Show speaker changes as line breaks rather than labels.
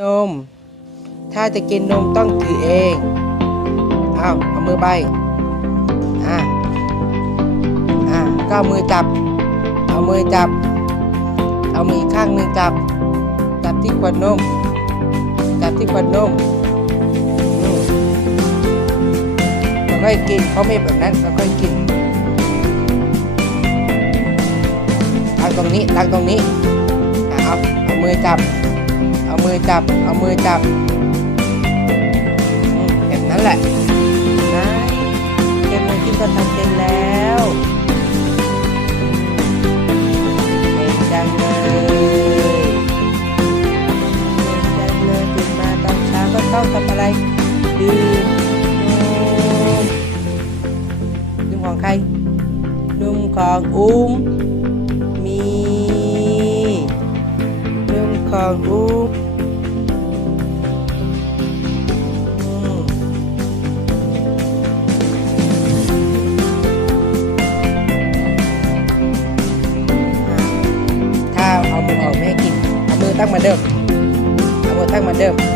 นม ถ้าจะกินนมต้องถือเองเอาเอามือใบอ่าอ่าก็มือจับ เอามือจับ เอามืออีกข้างหนึ่งจับ จับที่ขวดนม จับที่ขวดนมอืมแล้วค่อยกินเขาไม่แบบนั้นแล้วค่อยกินตั้งตรงนี้ตั้งตรงนี้เอาเอามือจับ มือจับ เอามือจับแบบนั้นแหละนะเกมมือกินก็ทำเป็นแล้วเก่งจังเลยเก่งจังเลยตื่นมาตอนเช้าก็ต้องทำอะไรดื่มนมนมของใครนมของอุ้มมีนม อะถ้าเอามือออกไม่ให้กินเอามือตั้งมาเดิมเอามือตั้งมาเดิม